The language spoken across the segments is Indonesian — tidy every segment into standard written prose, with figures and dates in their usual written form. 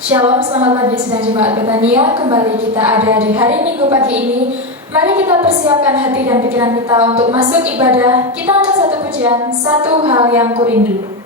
Shalom, selamat pagi sedang jemaat Betania. Kembali kita ada di hari Minggu pagi ini. Mari kita persiapkan hati dan pikiran kita untuk masuk ibadah. Kita angkat satu pujian, satu hal yang kurindu.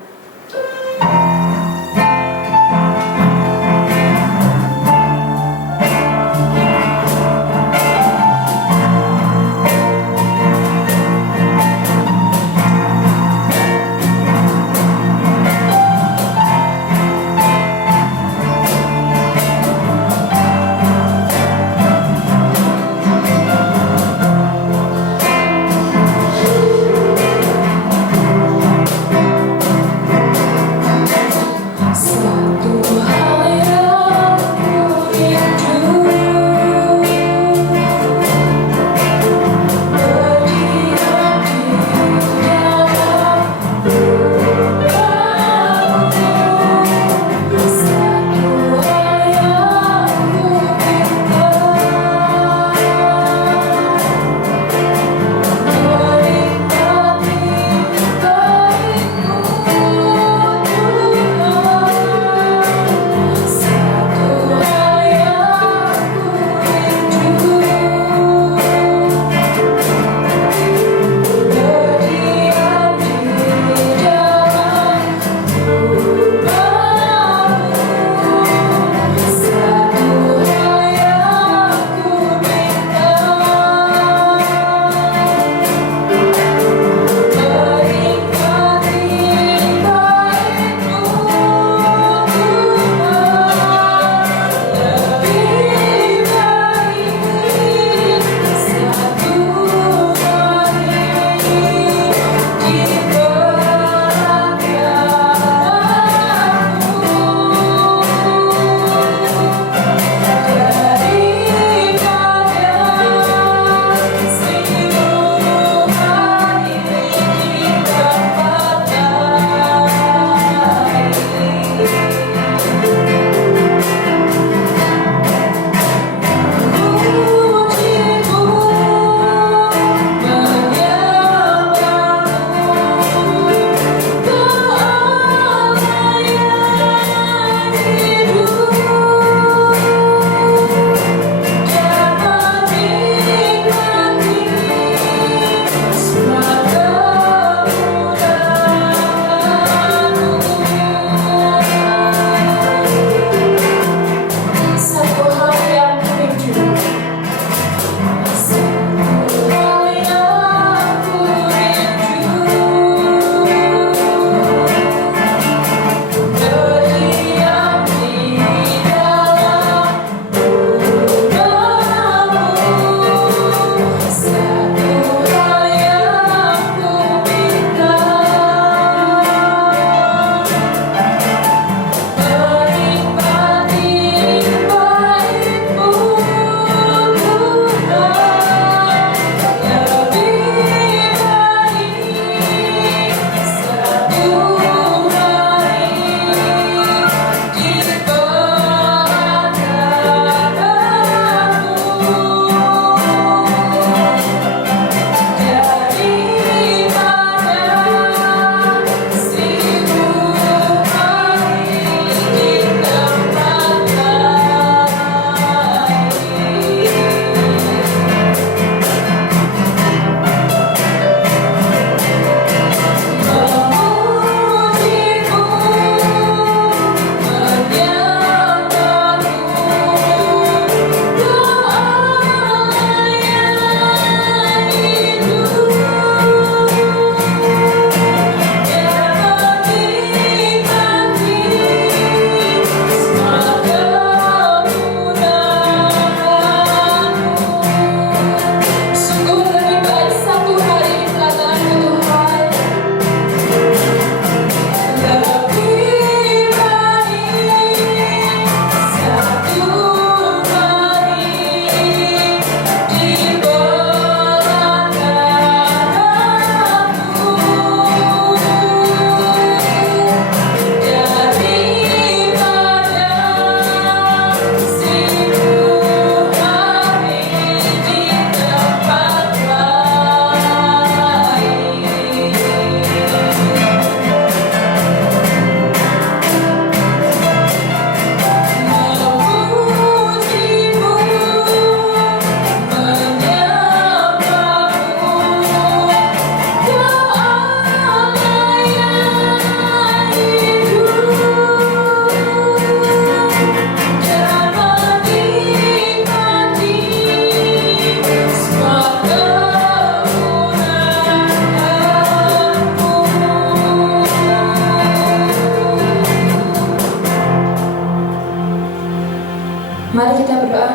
kita berdoa.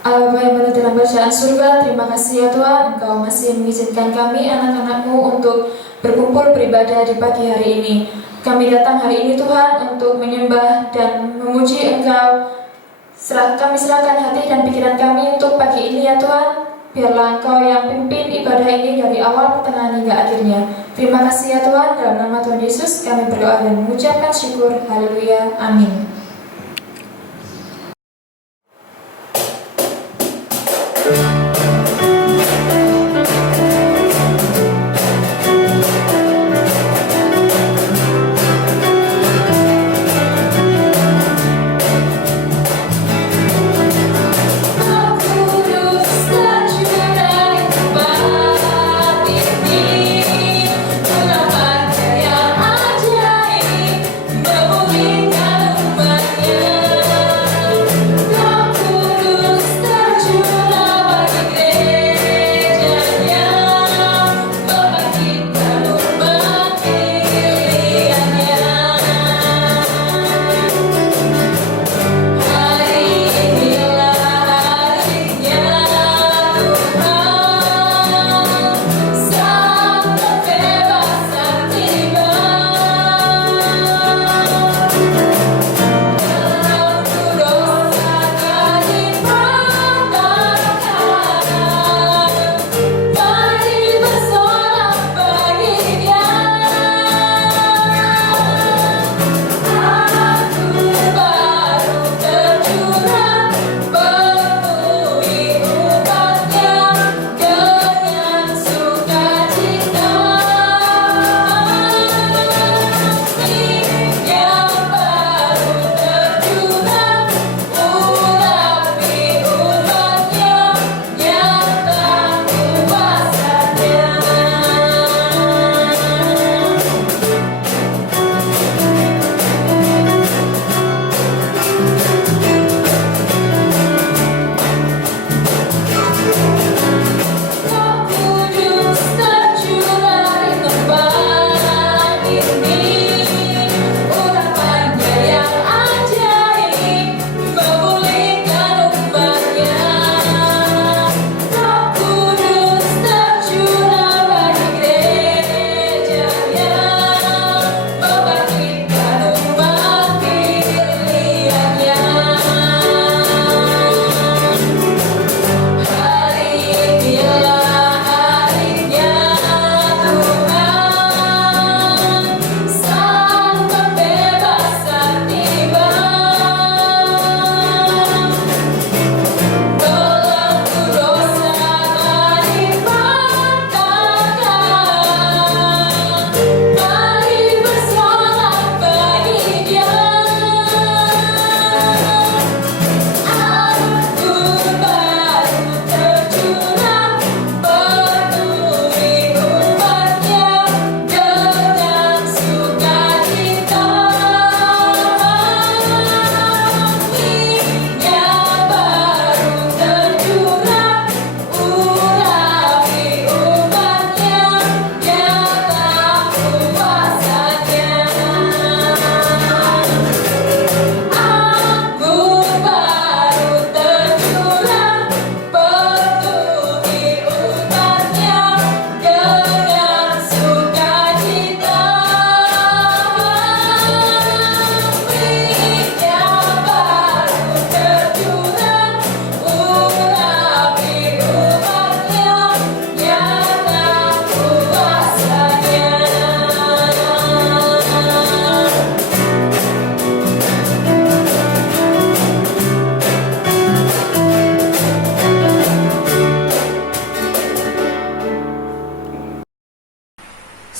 Allah Bapa yang berada dalam bacaan surga, terima kasih ya Tuhan, Engkau masih mengizinkan kami anak-anak-Mu untuk berkumpul beribadah di pagi hari ini. Kami datang hari ini Tuhan untuk menyembah dan memuji Engkau. Kami serahkan hati dan pikiran kami untuk pagi ini ya Tuhan. Biarlah Engkau yang pimpin ibadah ini dari awal, pertengahan hingga akhirnya. Terima kasih ya Tuhan, dalam nama Tuhan Yesus kami berdoa dan mengucapkan syukur. Haleluya, amin.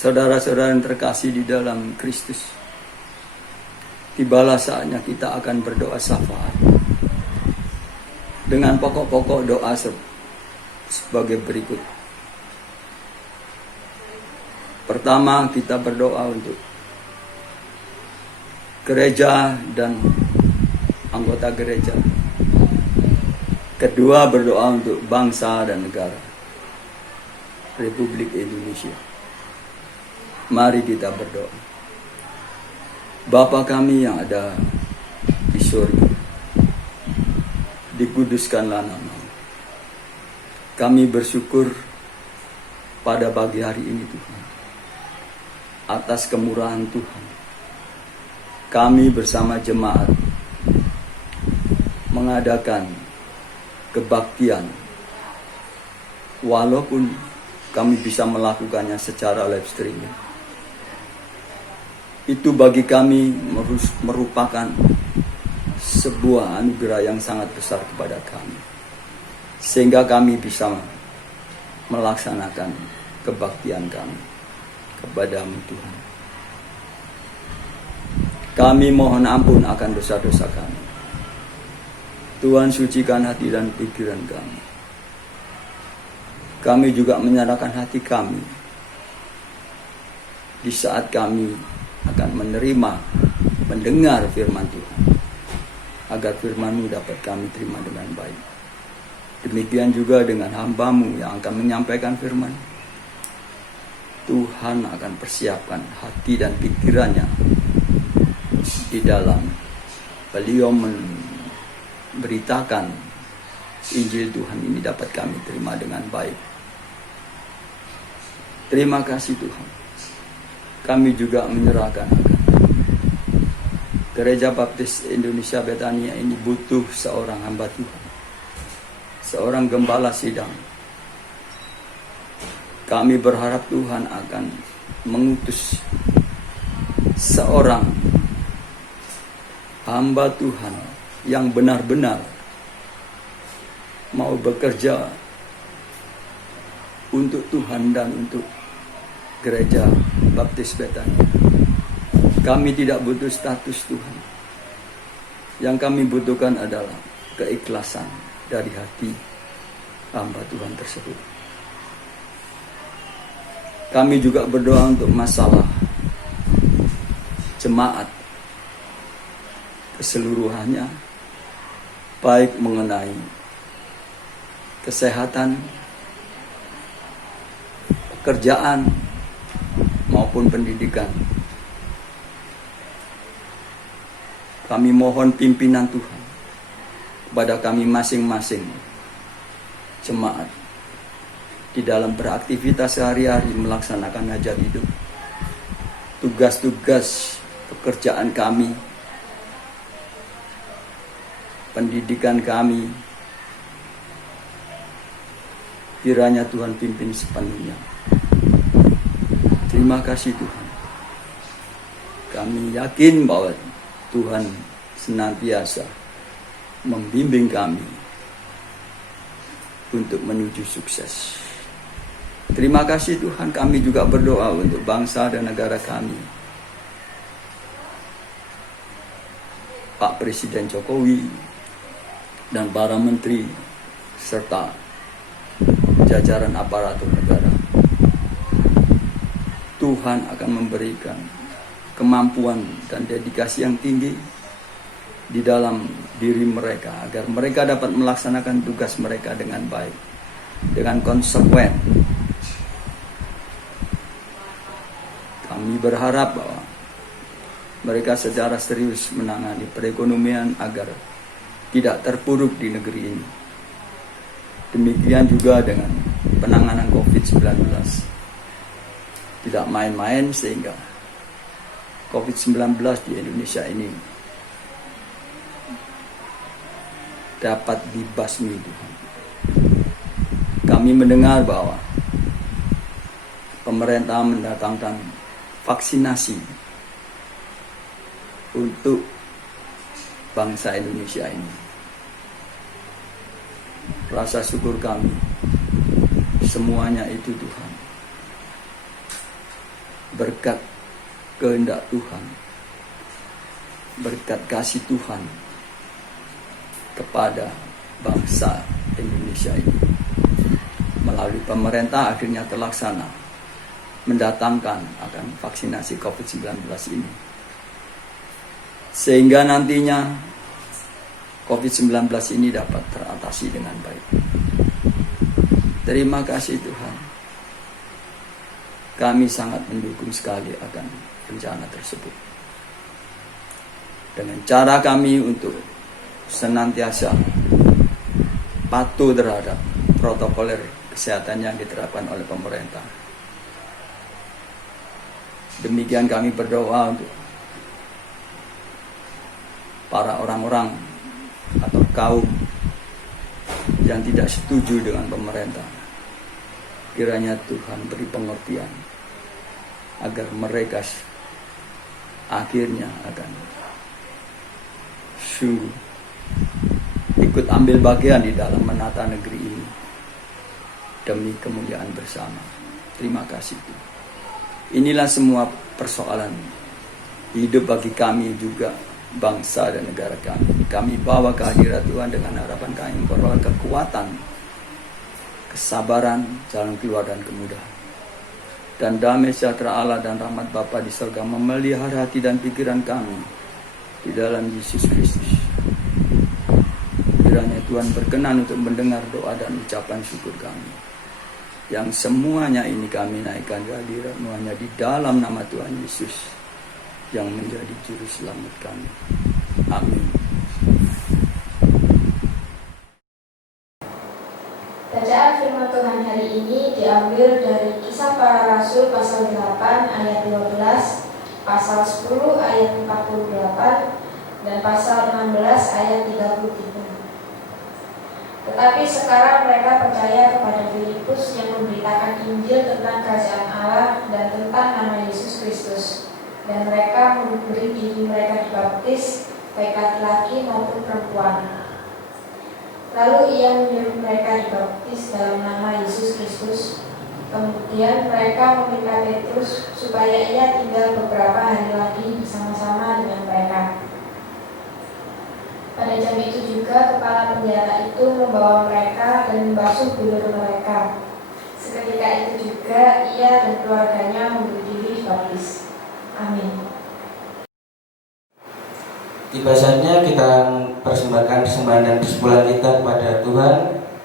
Saudara-saudara yang terkasih di dalam Kristus, tibalah saatnya kita akan berdoa syafaat dengan pokok-pokok doa sebagai berikut. Pertama, kita berdoa untuk gereja dan anggota gereja. Kedua, berdoa untuk bangsa dan negara Republik Indonesia. Mari kita berdoa. Bapa kami yang ada di surga, dikuduskanlah nama-Mu. Kami bersyukur pada pagi hari ini Tuhan, atas kemurahan Tuhan. Kami bersama jemaat mengadakan kebaktian, walaupun kami bisa melakukannya secara live streaming. Itu bagi kami merupakan sebuah anugerah yang sangat besar kepada kami, sehingga kami bisa melaksanakan kebaktian kami kepada-Mu Tuhan. Kami mohon ampun akan dosa-dosa kami. Tuhan, sucikan hati dan pikiran kami. Kami juga menyerahkan hati kami di saat kami akan menerima, mendengar firman Tuhan, agar firman-Mu dapat kami terima dengan baik. Demikian juga dengan hamba-Mu yang akan menyampaikan firman. Tuhan akan persiapkan hati dan pikirannya di dalam beliau memberitakan Injil Tuhan ini dapat kami terima dengan baik. Terima kasih Tuhan. Kami juga menyerahkan akan Gereja Baptis Indonesia Betania ini butuh seorang hamba Tuhan, seorang gembala sidang. Kami berharap Tuhan akan mengutus seorang hamba Tuhan yang benar-benar mau bekerja untuk Tuhan dan untuk Gereja Baptis Betania. Kami tidak butuh status Tuhan. Yang kami butuhkan adalah keikhlasan dari hati hamba Tuhan tersebut. Kami juga berdoa untuk masalah jemaat keseluruhannya, baik mengenai kesehatan, pekerjaan, maupun pendidikan. Kami mohon pimpinan Tuhan kepada kami masing-masing jemaat di dalam beraktivitas sehari-hari melaksanakan hajat hidup, tugas-tugas pekerjaan kami, pendidikan kami. Kiranya Tuhan pimpin sepenuhnya. Terima kasih Tuhan. Kami yakin bahwa Tuhan senantiasa membimbing kami untuk menuju sukses. Terima kasih Tuhan. Kami juga berdoa untuk bangsa dan negara kami. Pak Presiden Jokowi dan para menteri serta jajaran aparatur negara. Tuhan akan memberikan kemampuan dan dedikasi yang tinggi di dalam diri mereka agar mereka dapat melaksanakan tugas mereka dengan baik, dengan konsekuen. Kami berharap bahwa mereka secara serius menangani perekonomian agar tidak terpuruk di negeri ini. Demikian juga dengan penanganan COVID-19. Tidak main-main sehingga COVID-19 di Indonesia ini dapat dibasmi Tuhan. Kami mendengar bahwa pemerintah mendatangkan vaksinasi untuk bangsa Indonesia ini. Rasa syukur kami, semuanya itu Tuhan, berkat kehendak Tuhan, berkat kasih Tuhan kepada bangsa Indonesia ini. Melalui pemerintah akhirnya terlaksana mendatangkan akan vaksinasi COVID-19 ini. Sehingga nantinya COVID-19 ini dapat teratasi dengan baik. Terima kasih Tuhan. Kami sangat mendukung sekali akan rencana tersebut. Dengan cara kami untuk senantiasa patuh terhadap protokol kesehatan yang diterapkan oleh pemerintah. Demikian kami berdoa untuk para orang-orang atau kaum yang tidak setuju dengan pemerintah. Kiranya Tuhan beri pengertian agar mereka akhirnya akan sungguh ikut ambil bagian di dalam menata negeri ini demi kemuliaan bersama. Terima kasih Tuhan. Inilah semua persoalan hidup bagi kami juga, bangsa dan negara kami. Kami bawa ke hadirat Tuhan dengan harapan kami memperoleh kekuatan, kesabaran, jalan keluar dan kemudahan. Dan damai sejahtera Allah dan rahmat Bapa di surga memelihara hati dan pikiran kami di dalam Yesus Kristus. Kiranya Tuhan berkenan untuk mendengar doa dan ucapan syukur kami. Yang semuanya ini kami naikkan ke hadirat-Mu hanya di dalam nama Tuhan Yesus yang menjadi juru selamat kami. Amin. Bacaan firman Tuhan hari ini diambil dari Kisah Para Rasul pasal 8 ayat 12, pasal 10 ayat 48, dan pasal 16 ayat 33. Tetapi sekarang mereka percaya kepada Filipus yang memberitakan Injil tentang kerajaan Allah dan tentang nama Yesus Kristus. Dan mereka memberi diri mereka dibaptis, baik laki-laki maupun perempuan. Lalu ia menyuruh mereka dibaptis dalam nama Yesus Kristus. Kemudian mereka meminta Petrus supaya ia tinggal beberapa hari lagi bersama-sama dengan mereka. Pada jam itu juga kepala penjara itu membawa mereka dan membasuh bibir mereka. Seketika itu juga ia dan keluarganya memberi diri dibaptis. Amin. Tiba saatnya kita persembahkan persembahan dan persembahan kita kepada Tuhan.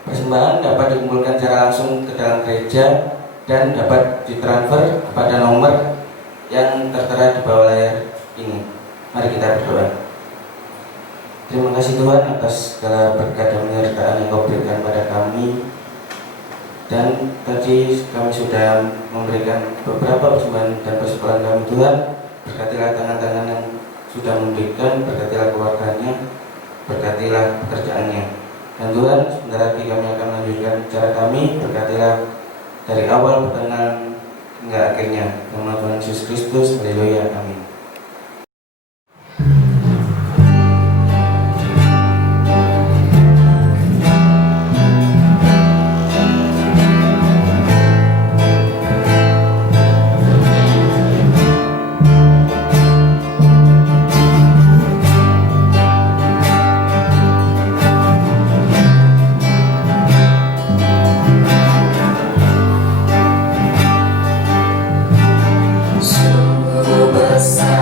Persembahan dapat dikumpulkan secara langsung ke dalam gereja dan dapat ditransfer kepada nomor yang tertera di bawah layar ini. Mari kita berdoa. Terima kasih Tuhan atas segala berkat dan penyertaan yang Kau berikan pada kami. Dan tadi kami sudah memberikan beberapa persembahan dan persembahan kami Tuhan. Berkatilah tangan-tangan yang sudah memberikan, berkatilah keluarganya, berkatilah pekerjaannya. Dan Tuhan, sebentar lagi kami akan melanjutkan cara kami. Berkatilah dari awal pertengahan hingga akhirnya. Dalam nama Tuhan Yesus Kristus, haleluya, amin. Sungguh besar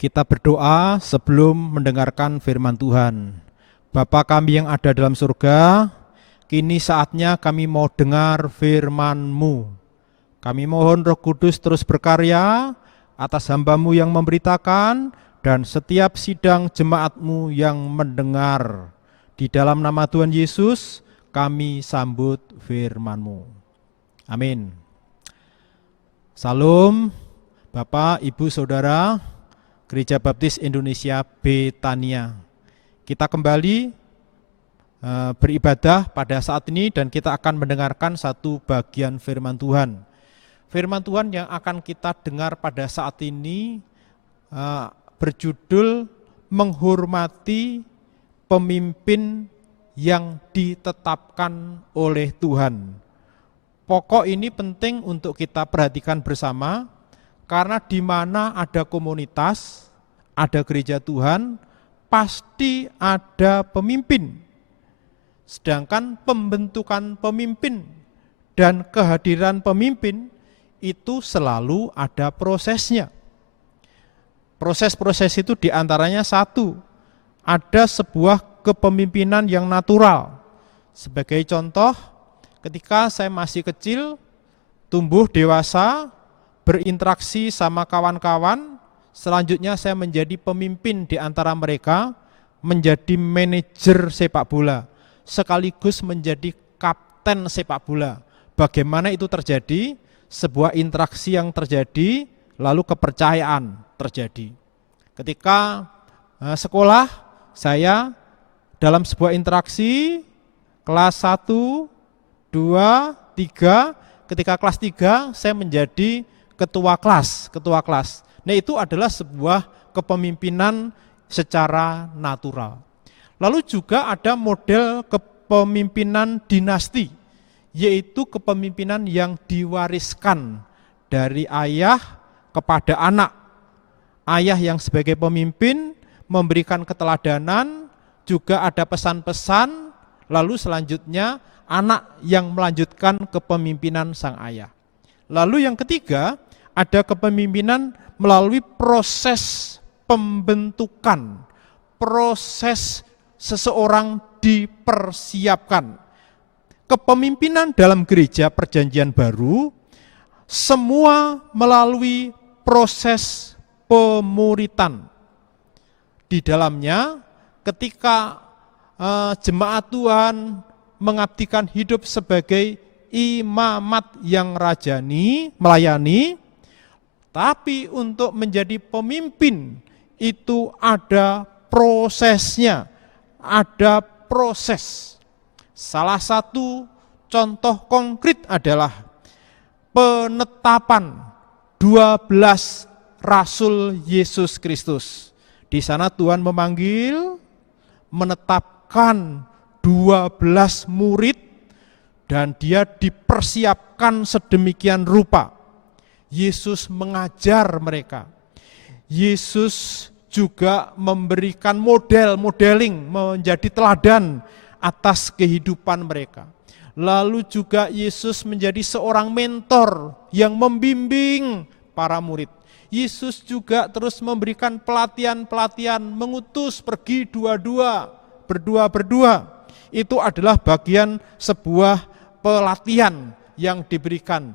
Kita berdoa sebelum mendengarkan firman Tuhan. Bapa kami yang ada dalam surga, kini saatnya kami mau dengar firman-Mu. Kami mohon Roh Kudus terus berkarya atas hamba-Mu yang memberitakan dan setiap sidang jemaat-Mu yang mendengar. Di dalam nama Tuhan Yesus, kami sambut firman-Mu. Amin. Salam, Bapak, Ibu, Saudara, Gereja Baptis Indonesia Betania. Kita kembali beribadah pada saat ini dan kita akan mendengarkan satu bagian firman Tuhan. Firman Tuhan yang akan kita dengar pada saat ini berjudul menghormati pemimpin yang ditetapkan oleh Tuhan. Pokok ini penting untuk kita perhatikan bersama, karena di mana ada komunitas, ada gereja Tuhan, pasti ada pemimpin. Sedangkan pembentukan pemimpin dan kehadiran pemimpin itu selalu ada prosesnya. Proses-proses itu diantaranya satu, ada sebuah kepemimpinan yang natural. Sebagai contoh, ketika saya masih kecil, tumbuh dewasa, berinteraksi sama kawan-kawan, selanjutnya saya menjadi pemimpin di antara mereka, menjadi manajer sepak bola, sekaligus menjadi kapten sepak bola. Bagaimana itu terjadi? Sebuah interaksi yang terjadi, lalu kepercayaan terjadi. Ketika sekolah, saya dalam sebuah interaksi, kelas 1, 2, 3, ketika kelas 3 saya menjadi ketua kelas. Nah, itu adalah sebuah kepemimpinan secara natural. Lalu juga ada model kepemimpinan dinasti, yaitu kepemimpinan yang diwariskan dari ayah kepada anak. Ayah yang sebagai pemimpin memberikan keteladanan, juga ada pesan-pesan, lalu selanjutnya anak yang melanjutkan kepemimpinan sang ayah. Lalu yang ketiga, ada kepemimpinan melalui proses pembentukan, proses seseorang dipersiapkan. Kepemimpinan dalam gereja perjanjian baru, semua melalui proses pemuritan. Di dalamnya, ketika jemaat Tuhan mengabdikan hidup sebagai imamat yang rajani, melayani, tapi untuk menjadi pemimpin itu ada prosesnya, ada proses. Salah satu contoh konkret adalah penetapan 12 Rasul Yesus Kristus. Di sana Tuhan memanggil, menetapkan 12 murid, dan dia dipersiapkan sedemikian rupa. Yesus mengajar mereka. Yesus juga memberikan modeling, menjadi teladan atas kehidupan mereka. Lalu juga Yesus menjadi seorang mentor yang membimbing para murid. Yesus juga terus memberikan pelatihan-pelatihan, mengutus pergi berdua. Itu adalah bagian sebuah pelatihan yang diberikan.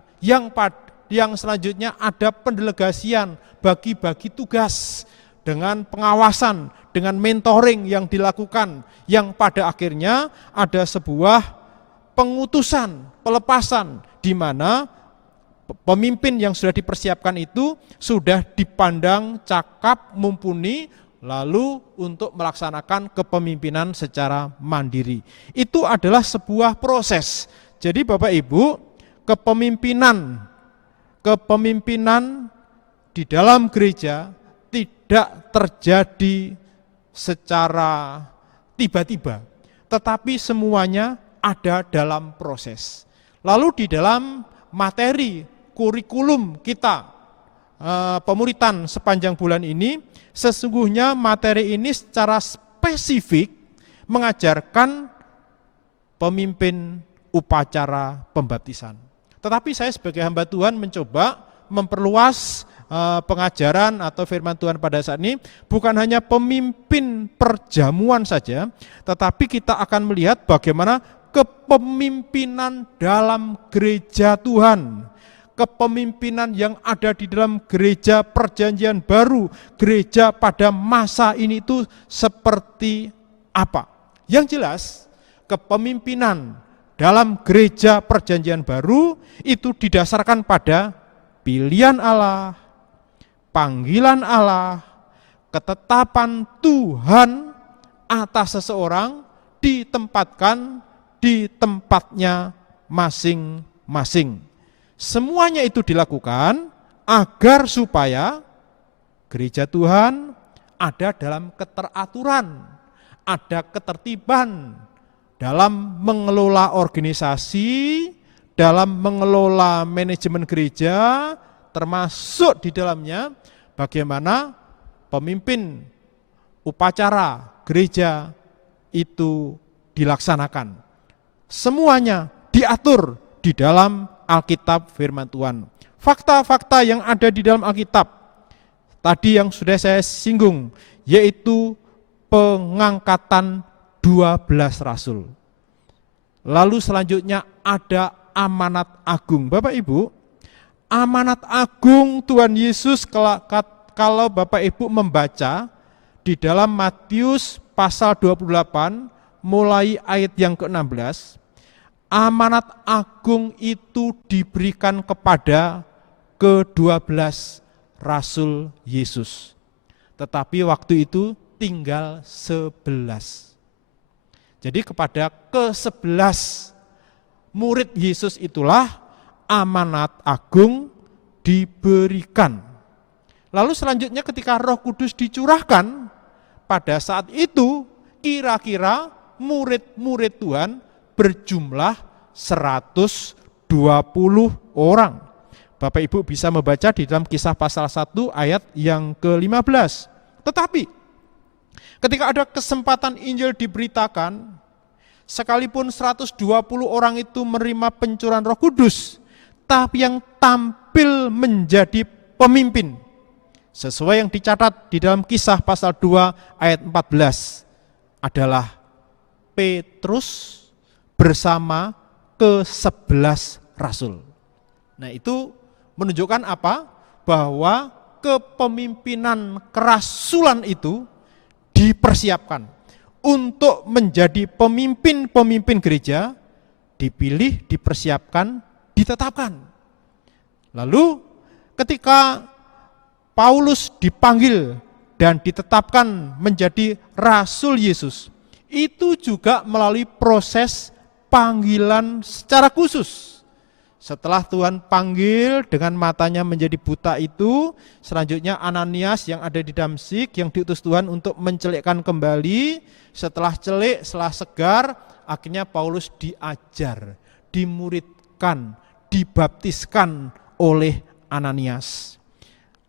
Yang selanjutnya ada pendelegasian, bagi-bagi tugas dengan pengawasan, dengan mentoring yang dilakukan, yang pada akhirnya ada sebuah pengutusan, pelepasan, di mana pemimpin yang sudah dipersiapkan itu sudah dipandang cakap, mumpuni, lalu untuk melaksanakan kepemimpinan secara mandiri. Itu adalah sebuah proses. Jadi Bapak Ibu, kepemimpinan di dalam gereja tidak terjadi secara tiba-tiba, tetapi semuanya ada dalam proses. Lalu di dalam materi kurikulum kita, pemuritan sepanjang bulan ini, sesungguhnya materi ini secara spesifik mengajarkan pemimpin upacara pembaptisan. Tetapi saya sebagai hamba Tuhan mencoba memperluas pengajaran atau firman Tuhan pada saat ini, bukan hanya pemimpin perjamuan saja, tetapi kita akan melihat bagaimana kepemimpinan dalam gereja Tuhan, kepemimpinan yang ada di dalam gereja perjanjian baru, gereja pada masa ini itu seperti apa. Yang jelas, kepemimpinan dalam gereja perjanjian baru itu didasarkan pada pilihan Allah, panggilan Allah, ketetapan Tuhan atas seseorang ditempatkan di tempatnya masing-masing. Semuanya itu dilakukan agar supaya gereja Tuhan ada dalam keteraturan, ada ketertiban dalam mengelola organisasi, dalam mengelola manajemen gereja, termasuk di dalamnya bagaimana pemimpin upacara gereja itu dilaksanakan. Semuanya diatur di dalam Alkitab firman Tuhan. Fakta-fakta yang ada di dalam Alkitab, tadi yang sudah saya singgung, yaitu pengangkatan 12 rasul. Lalu selanjutnya ada amanat agung. Bapak Ibu, amanat agung Tuhan Yesus kalau Bapak Ibu membaca di dalam Matius pasal 28 mulai ayat yang ke-16, amanat agung itu diberikan kepada ke-12 rasul Yesus. Tetapi waktu itu tinggal 11. Jadi kepada ke-11 murid Yesus itulah amanat agung diberikan. Lalu selanjutnya ketika Roh Kudus dicurahkan, pada saat itu kira-kira murid-murid Tuhan berjumlah 120 orang. Bapak Ibu bisa membaca di dalam Kisah pasal 1 ayat yang ke-15. Tetapi ketika ada kesempatan Injil diberitakan, sekalipun 120 orang itu menerima pencurahan Roh Kudus, tapi yang tampil menjadi pemimpin, sesuai yang dicatat di dalam Kisah pasal 2 ayat 14, adalah Petrus bersama ke-11 rasul. Nah, itu menunjukkan apa? Bahwa kepemimpinan kerasulan itu dipersiapkan untuk menjadi pemimpin-pemimpin gereja, dipilih, dipersiapkan, ditetapkan. Lalu ketika Paulus dipanggil dan ditetapkan menjadi rasul Yesus, itu juga melalui proses panggilan secara khusus. Setelah Tuhan panggil dengan matanya menjadi buta itu, selanjutnya Ananias yang ada di Damsyik yang diutus Tuhan untuk mencelikkan kembali. Setelah celik, setelah segar, akhirnya Paulus diajar, dimuridkan, dibaptiskan oleh Ananias.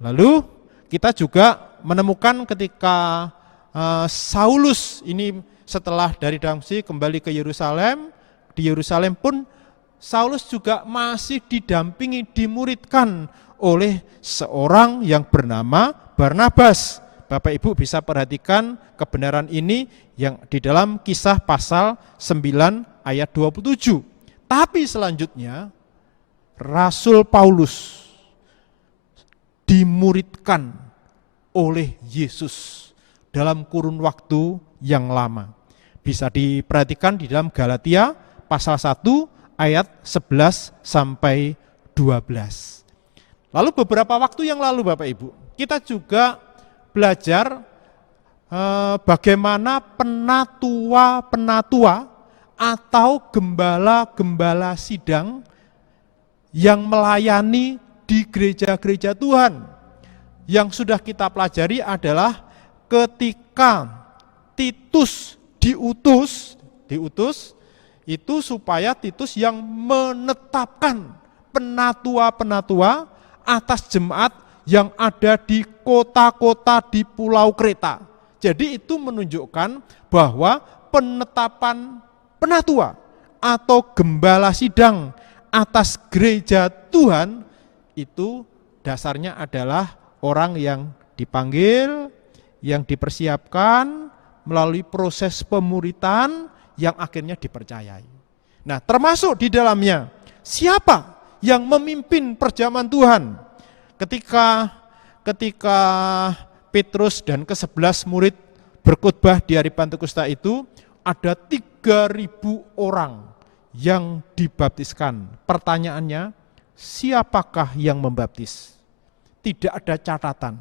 Lalu kita juga menemukan ketika Saulus ini setelah dari Damsyik kembali ke Yerusalem, di Yerusalem pun Saulus juga masih didampingi, dimuridkan oleh seorang yang bernama Barnabas. Bapak Ibu bisa perhatikan kebenaran ini yang di dalam Kisah pasal 9 ayat 27. Tapi selanjutnya Rasul Paulus dimuridkan oleh Yesus dalam kurun waktu yang lama. Bisa diperhatikan di dalam Galatia pasal 1 ayat 11 sampai 12. Lalu beberapa waktu yang lalu Bapak Ibu, kita juga belajar bagaimana penatua-penatua atau gembala-gembala sidang yang melayani di gereja-gereja Tuhan. Yang sudah kita pelajari adalah ketika Titus diutus itu supaya Titus yang menetapkan penatua-penatua atas jemaat yang ada di kota-kota di Pulau Kreta. Jadi itu menunjukkan bahwa penetapan penatua atau gembala sidang atas gereja Tuhan itu dasarnya adalah orang yang dipanggil, yang dipersiapkan melalui proses pemuritan yang akhirnya dipercayai. Nah, termasuk di dalamnya siapa yang memimpin perjamuan Tuhan? Ketika Petrus dan ke-11 murid berkhotbah di hari Pentakosta itu, ada 3.000 orang yang dibaptiskan. Pertanyaannya, siapakah yang membaptis? Tidak ada catatan.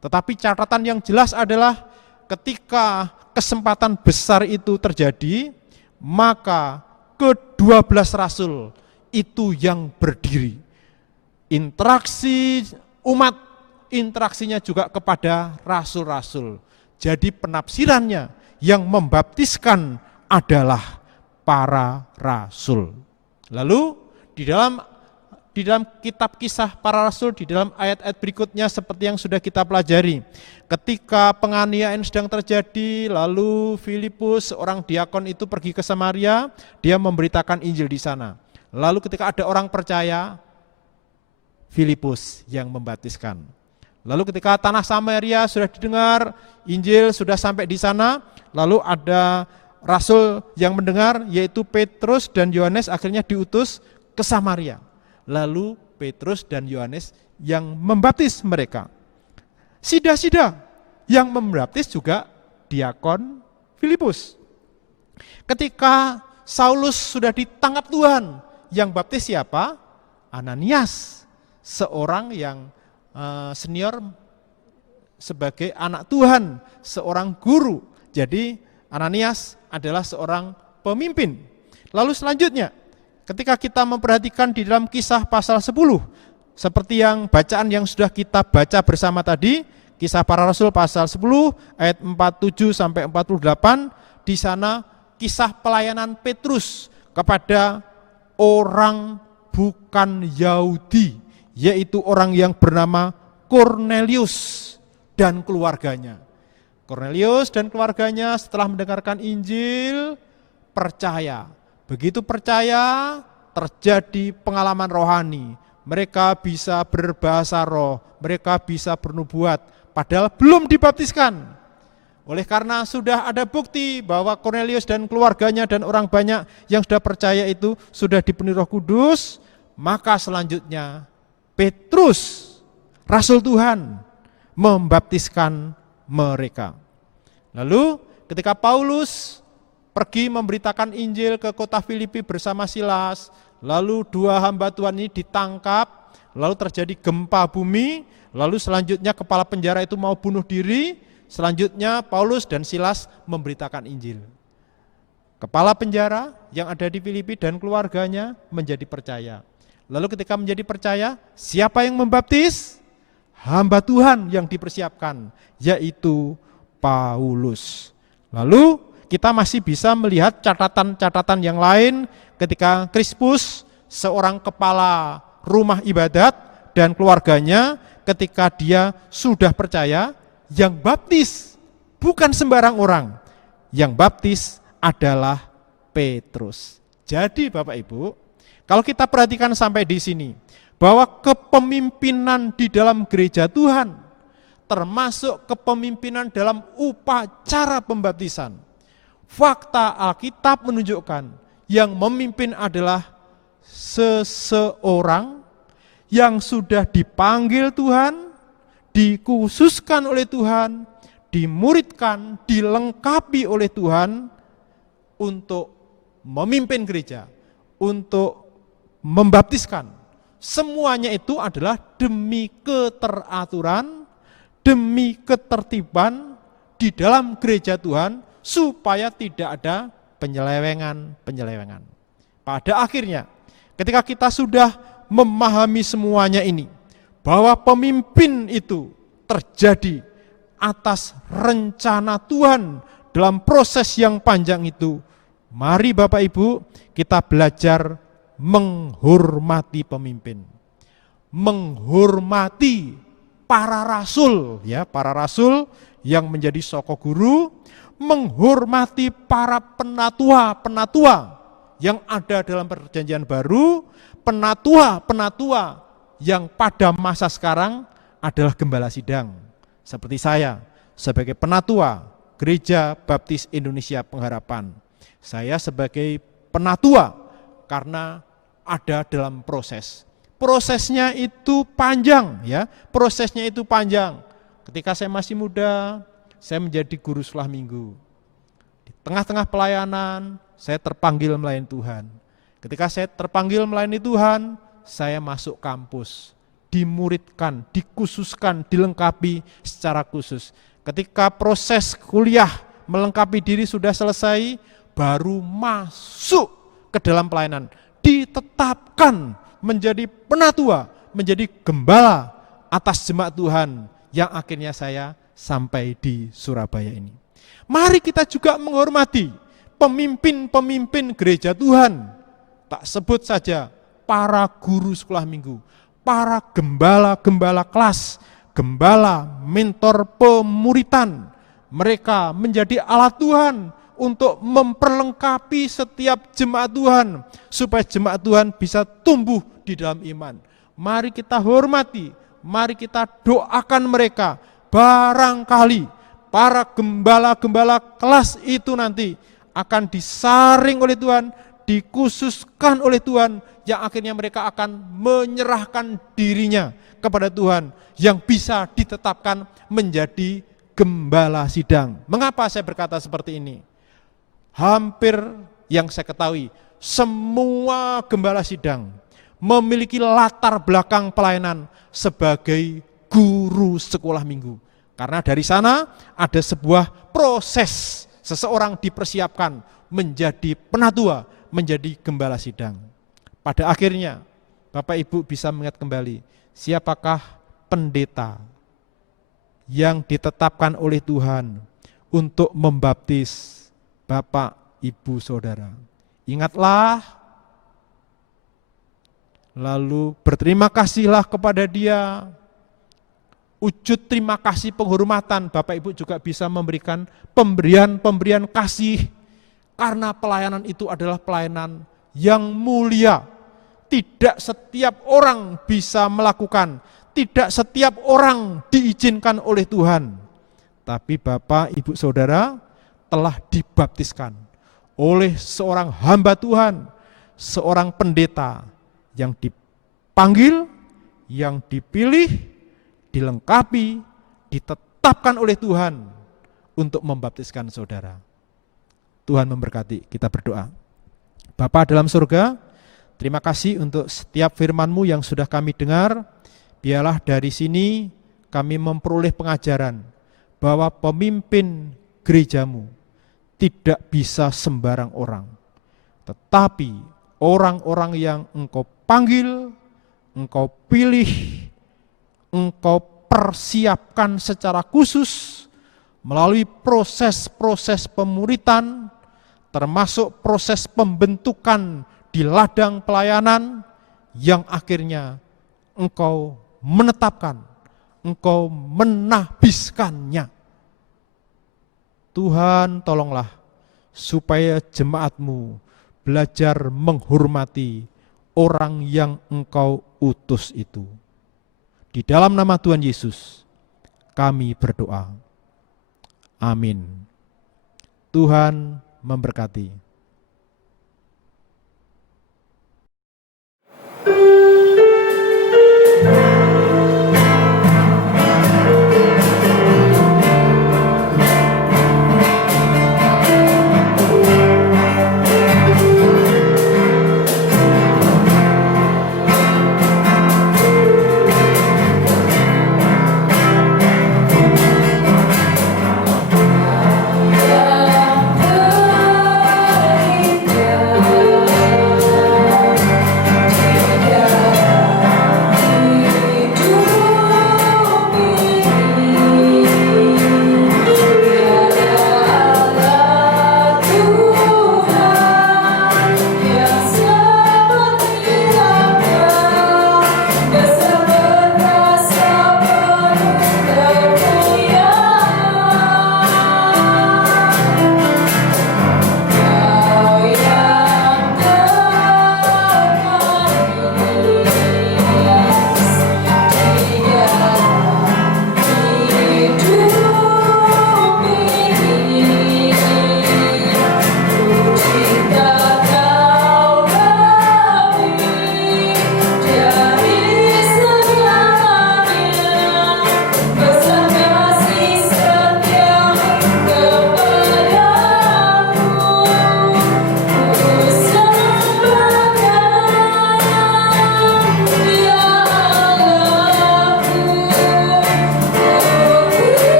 Tetapi catatan yang jelas adalah ketika kesempatan besar itu terjadi, maka ke-12 rasul itu yang berdiri. Interaksi umat, interaksinya juga kepada rasul-rasul. Jadi penafsirannya yang membaptiskan adalah para rasul. Lalu di dalam kitab Kisah Para Rasul, di dalam ayat-ayat berikutnya seperti yang sudah kita pelajari, ketika penganiayaan sedang terjadi, lalu Filipus, seorang diakon itu pergi ke Samaria, dia memberitakan Injil di sana. Lalu ketika ada orang percaya, Filipus yang membaptiskan. Lalu ketika tanah Samaria sudah didengar, Injil sudah sampai di sana, lalu ada rasul yang mendengar, yaitu Petrus dan Yohanes, akhirnya diutus ke Samaria. Lalu Petrus dan Yohanes yang membaptis mereka. Sida-sida yang membaptis juga diakon Filipus. Ketika Saulus sudah ditangkap Tuhan, yang baptis siapa? Ananias, seorang yang senior sebagai anak Tuhan, seorang guru. Jadi Ananias adalah seorang pemimpin. Lalu selanjutnya, ketika kita memperhatikan di dalam Kisah pasal 10, seperti yang bacaan yang sudah kita baca bersama tadi, Kisah Para Rasul pasal 10 ayat 47 sampai 48, di sana kisah pelayanan Petrus kepada orang bukan Yahudi, yaitu orang yang bernama Kornelius dan keluarganya. Kornelius dan keluarganya setelah mendengarkan Injil percaya. Begitu percaya, terjadi pengalaman rohani. Mereka bisa berbahasa roh, mereka bisa bernubuat, padahal belum dibaptiskan. Oleh karena sudah ada bukti bahwa Kornelius dan keluarganya dan orang banyak yang sudah percaya itu sudah dipenuhi Roh Kudus, maka selanjutnya Petrus, Rasul Tuhan, membaptiskan mereka. Lalu ketika Paulus pergi memberitakan Injil ke kota Filipi bersama Silas, lalu 2 hamba Tuhan ini ditangkap, lalu terjadi gempa bumi, lalu selanjutnya kepala penjara itu mau bunuh diri, selanjutnya Paulus dan Silas memberitakan Injil. Kepala penjara yang ada di Filipi dan keluarganya menjadi percaya. Lalu ketika menjadi percaya, siapa yang membaptis? Hamba Tuhan yang dipersiapkan, yaitu Paulus. Lalu kita masih bisa melihat catatan-catatan yang lain ketika Krispus, seorang kepala rumah ibadat dan keluarganya, ketika dia sudah percaya, yang baptis bukan sembarang orang, yang baptis adalah Petrus. Jadi Bapak Ibu, kalau kita perhatikan sampai di sini, bahwa kepemimpinan di dalam gereja Tuhan, termasuk kepemimpinan dalam upacara pembaptisan, fakta Alkitab menunjukkan yang memimpin adalah seseorang yang sudah dipanggil Tuhan, dikhususkan oleh Tuhan, dimuridkan, dilengkapi oleh Tuhan untuk memimpin gereja, untuk membaptiskan. Semuanya itu adalah demi keteraturan, demi ketertiban di dalam gereja Tuhan, supaya tidak ada penyelewengan. Pada akhirnya, ketika kita sudah memahami semuanya ini, bahwa pemimpin itu terjadi atas rencana Tuhan dalam proses yang panjang itu, mari Bapak Ibu kita belajar menghormati pemimpin, menghormati para rasul, ya, para rasul yang menjadi soko guru, menghormati para penatua yang ada dalam perjanjian baru, penatua yang pada masa sekarang adalah gembala sidang. Seperti saya, sebagai penatua Gereja Baptis Indonesia Pengharapan. Saya sebagai penatua karena ada dalam proses. Prosesnya itu panjang ya, prosesnya itu panjang. Ketika saya masih muda, saya menjadi guru sekolah minggu. Di tengah-tengah pelayanan, saya terpanggil melayani Tuhan. Ketika saya terpanggil melayani Tuhan, saya masuk kampus, dimuridkan, dikhususkan, dilengkapi secara khusus. Ketika proses kuliah melengkapi diri sudah selesai, baru masuk ke dalam pelayanan, ditetapkan menjadi penatua, menjadi gembala atas jemaat Tuhan yang akhirnya saya sampai di Surabaya ini. Mari kita juga menghormati pemimpin-pemimpin gereja Tuhan. Tak sebut saja para guru sekolah minggu, para gembala-gembala kelas, gembala mentor pemuritan. Mereka menjadi alat Tuhan untuk memperlengkapi setiap jemaat Tuhan, supaya jemaat Tuhan bisa tumbuh di dalam iman. Mari kita hormati, mari kita doakan mereka. Barangkali para gembala-gembala kelas itu nanti akan disaring oleh Tuhan, dikhususkan oleh Tuhan, yang akhirnya mereka akan menyerahkan dirinya kepada Tuhan, yang bisa ditetapkan menjadi gembala sidang. Mengapa saya berkata seperti ini? Hampir yang saya ketahui, semua gembala sidang memiliki latar belakang pelayanan sebagai guru sekolah minggu. Karena dari sana ada sebuah proses seseorang dipersiapkan menjadi penatua, menjadi gembala sidang. Pada akhirnya Bapak Ibu bisa mengingat kembali, siapakah pendeta yang ditetapkan oleh Tuhan untuk membaptis Bapak, Ibu, Saudara. Ingatlah, lalu berterima kasihlah kepada dia. Wujud terima kasih penghormatan, Bapak Ibu juga bisa memberikan pemberian kasih, karena pelayanan itu adalah pelayanan yang mulia. Tidak setiap orang bisa melakukan, tidak setiap orang diizinkan oleh Tuhan. Tapi Bapak, Ibu, Saudara telah dibaptiskan oleh seorang hamba Tuhan, seorang pendeta yang dipanggil, yang dipilih, dilengkapi, ditetapkan oleh Tuhan untuk membaptiskan saudara. Tuhan memberkati, kita berdoa. Bapa dalam surga, terima kasih untuk setiap firman-Mu yang sudah kami dengar. Biarlah dari sini kami memperoleh pengajaran bahwa pemimpin gereja-Mu tidak bisa sembarang orang, tetapi orang-orang yang Engkau panggil, Engkau pilih, Engkau persiapkan secara khusus melalui proses-proses pemuritan, termasuk proses pembentukan di ladang pelayanan, yang akhirnya Engkau menetapkan, Engkau menahbiskannya. Tuhan, tolonglah supaya jemaat-Mu belajar menghormati orang yang Engkau utus itu. Di dalam nama Tuhan Yesus, kami berdoa. Amin. Tuhan memberkati.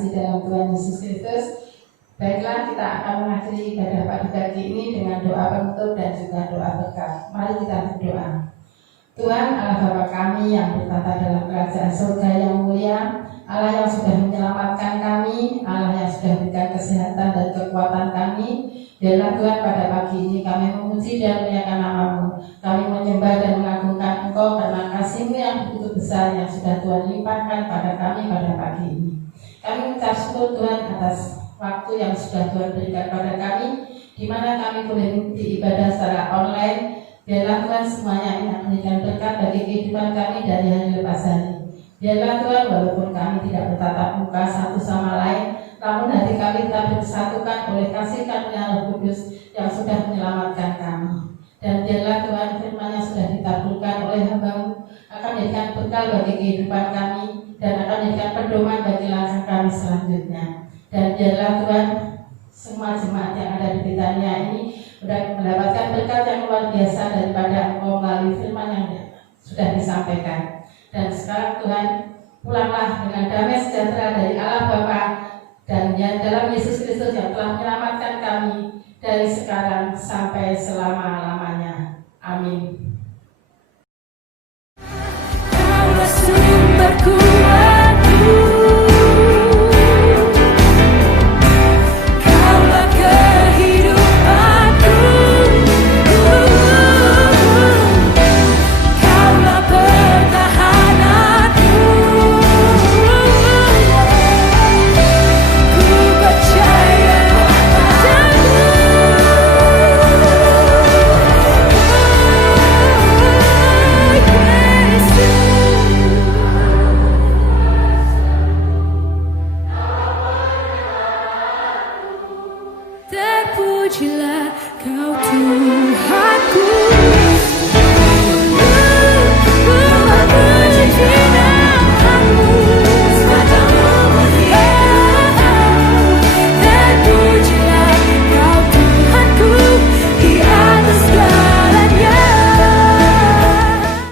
kasih dalam Tuhan Yesus Kristus. Baiklah, kita akan mengakhiri ibadah pagi ini dengan doa penutup dan juga doa berkah. Mari kita berdoa. Tuhan Allah Bapa kami yang bertata dalam kerajaan surga yang mulia, Allah yang sudah menyelamatkan kami, Allah yang sudah memberikan kesehatan dan kekuatan kami. Biarlah Tuhan pada pagi ini kami memuji dan memuliakan nama-Mu. Kami menyembah dan mengagungkan Engkau karena kasih-Mu yang begitu besar yang sudah Tuhan limpahkan pada kami pada pagi ini. Kami mengucap syukur Tuhan atas waktu yang sudah Tuhan berikan pada kami, di mana kami boleh mengikuti ibadah secara online. Biarlah Tuhan semuanya ini memberikan berkat bagi kehidupan kami dari hari lepas hari. Biarlah Tuhan walaupun kami tidak bertatap muka satu sama lain, namun hati kami tetap disatukan oleh kasih karunia Roh Kudus yang sudah menyelamatkan kami. Dan biarlah Tuhan firman yang sudah ditaburkan oleh hamba-Mu akan menjadikan bekal bagi kehidupan kami dan akan menjadikan pedoman bagi langkah kami selanjutnya. Dan biarlah Tuhan semua jemaat yang ada di Betania ini mendapatkan berkat yang luar biasa daripada Engkau melalui firman yang sudah disampaikan. Dan sekarang Tuhan, pulanglah dengan damai sejahtera dari Allah Bapa dan yang dalam Yesus Kristus yang telah menyelamatkan kami dari sekarang sampai selama-lamanya. Amin. Terpujilah Kau Tuhanku.